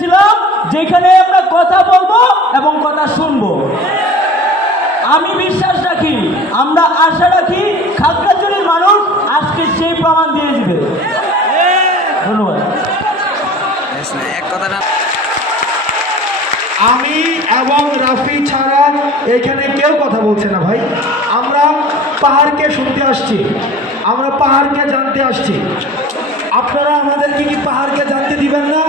ছিলাম যেখানে আমরা কথা বলবো এবং কথা শুনবো। আমি বিশ্বাস রাখি, আমরা আশা রাখি খাগড়াছড়ির মানুষ আজকে সেই প্রমাণ দিয়ে দিবে। ধন্যবাদ। আমি এবং রাফি ছাড়া এখানে কেউ কথা বলছে না ভাই। আমরা পাহাড়কে শুনতে আসছি, আমরা পাহাড়কে জানতে আসছি। আপনারা আমাদেরকে কি পাহাড়কে জানতে দিবেন না?